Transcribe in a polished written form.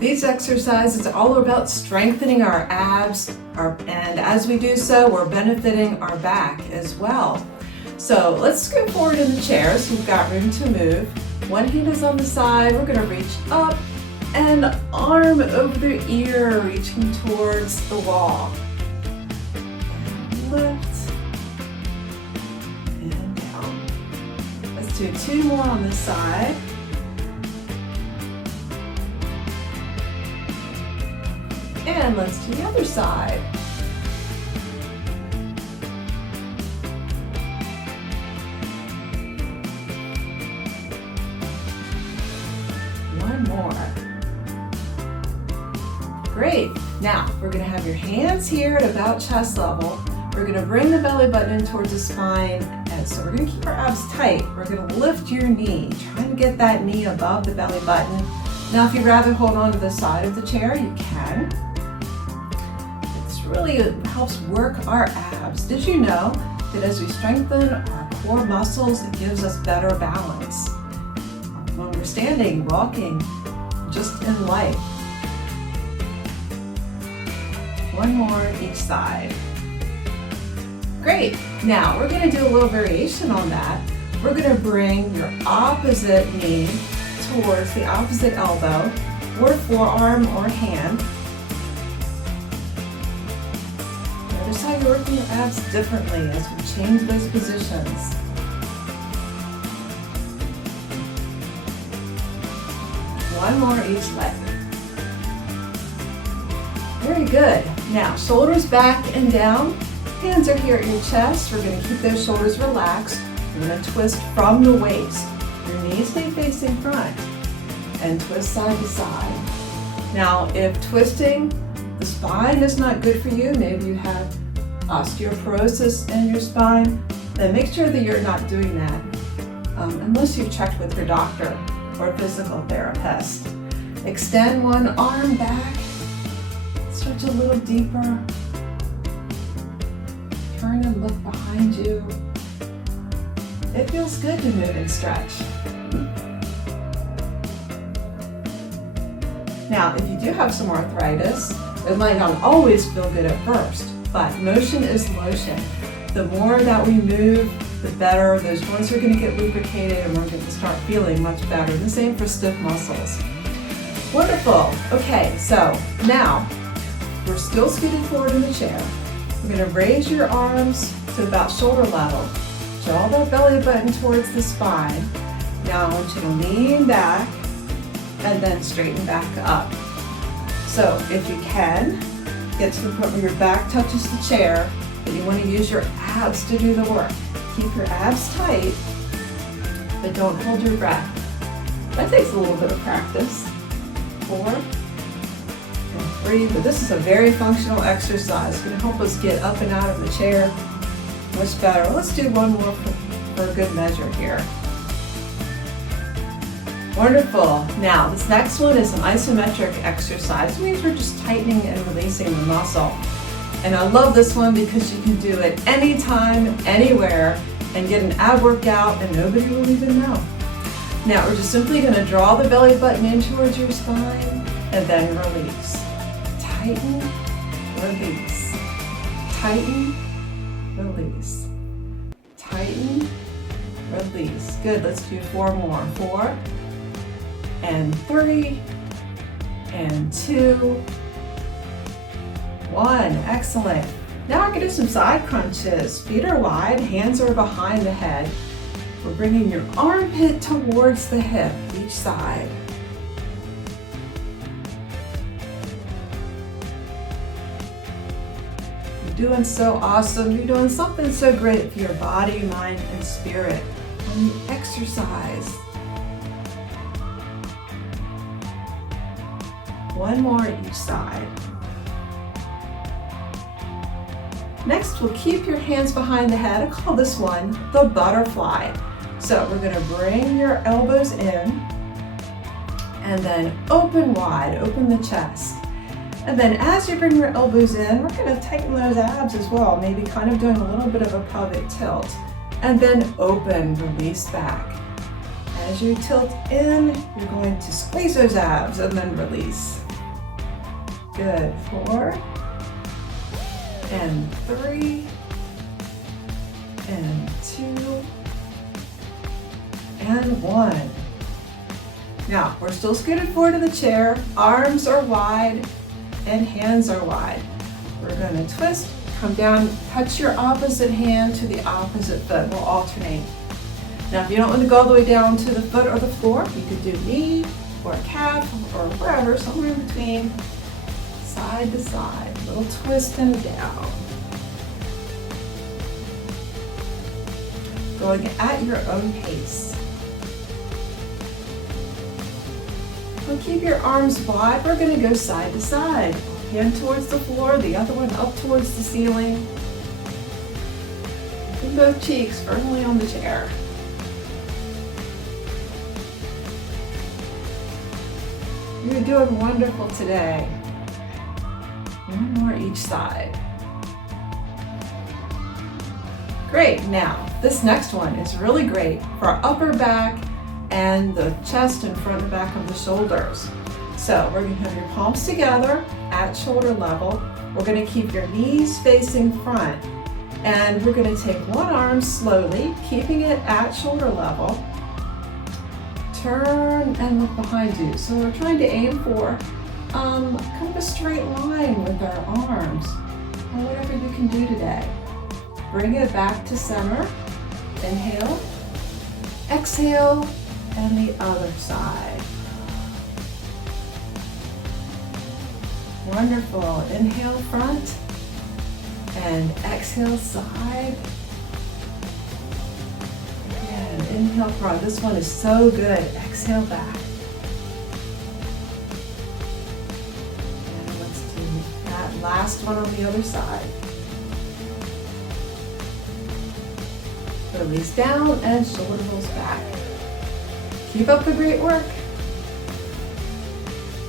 These exercises are all about strengthening our abs, and as we do so, we're benefiting our back as well. So let's scoot forward in the chair so you've got room to move. One hand is on the side. We're going to reach up and arm over the ear, reaching towards the wall. And lift and down. Let's do 2 more on this side. And let's do the other side. One more. Great. Now, we're going to have your hands here at about chest level. We're going to bring the belly button in towards the spine. And so we're going to keep our abs tight. We're going to lift your knee. Try and get that knee above the belly button. Now, if you'd rather hold on to the side of the chair, you can. Really helps work our abs. Did you know that as we strengthen our core muscles, it gives us better balance when we're standing, walking, just in life? One more each side. Great. Now we're going to do a little variation on that. We're going to bring your opposite knee towards the opposite elbow or forearm or hand. Notice how you're working your abs differently as we change those positions. One more each leg. Very good. Now, shoulders back and down. Hands are here at your chest. We're going to keep those shoulders relaxed. We're going to twist from the waist. Your knees stay facing front. And twist side to side. Now, if twisting the spine is not good for you, maybe you have osteoporosis in your spine, then make sure that you're not doing that unless you've checked with your doctor or physical therapist. Extend one arm back, stretch a little deeper, turn and look behind you. It feels good to move and stretch. Now, if you do have some arthritis, it might not always feel good at first, but motion is lotion. The more that we move, the better. Those joints are going to get lubricated and we're going to start feeling much better. The same for stiff muscles. Wonderful. Okay, so now we're still scooted forward in the chair. We're going to raise your arms to about shoulder level. Draw that belly button towards the spine. Now I want you to lean back and then straighten back up. So if you can, get to the point where your back touches the chair, but you want to use your abs to do the work. Keep your abs tight, but don't hold your breath. That takes a little bit of practice. 4 and 3, but this is a very functional exercise. It's going to help us get up and out of the chair much better. Let's do one more for a good measure here. Wonderful. Now, this next one is an isometric exercise. It means we're just tightening and releasing the muscle. And I love this one because you can do it anytime, anywhere, and get an ab workout and nobody will even know. Now, we're just simply going to draw the belly button in towards your spine and then release. Tighten, release. Tighten, release. Tighten, release. Good. Let's do 4 more. 4 and 3 and 2, 1. Excellent. Now we're going to do some side crunches. Feet are wide, hands are behind the head. We're bringing your armpit towards the hip, each side. You're doing so awesome. You're doing something so great for your body, mind, and spirit. When you exercise. 1 more each side. Next, we'll keep your hands behind the head. I call this one the butterfly. So we're going to bring your elbows in and then open wide, open the chest. And then as you bring your elbows in, we're going to tighten those abs as well, maybe kind of doing a little bit of a pelvic tilt. And then open, release back. As you tilt in, you're going to squeeze those abs and then release. Good. 4 and 3 and 2 and 1. Now, we're still scooted forward to the chair. Arms are wide and hands are wide. We're going to twist, come down, touch your opposite hand to the opposite foot. We'll alternate. Now, if you don't want to go all the way down to the foot or the floor, you could do knee or calf or wherever, somewhere in between, side to side. A little twist and down. Going at your own pace. We'll keep your arms wide. We're going to go side to side. Hand towards the floor, the other one up towards the ceiling. And both cheeks firmly on the chair. You're doing wonderful today. One more each side. Great. Now, this next one is really great for our upper back and the chest and front and back of the shoulders. So we're going to have your palms together at shoulder level. We're going to keep your knees facing front. And we're going to take one arm slowly, keeping it at shoulder level. Turn and look behind you. So we're trying to aim for kind of a straight line with our arms, or whatever you can do today. Bring it back to center. Inhale. Exhale. And the other side. Wonderful. Inhale front and exhale side. And inhale front. This one is so good. Exhale back. And let's do that last one on the other side. Release down and shoulder rolls back. Keep up the great work.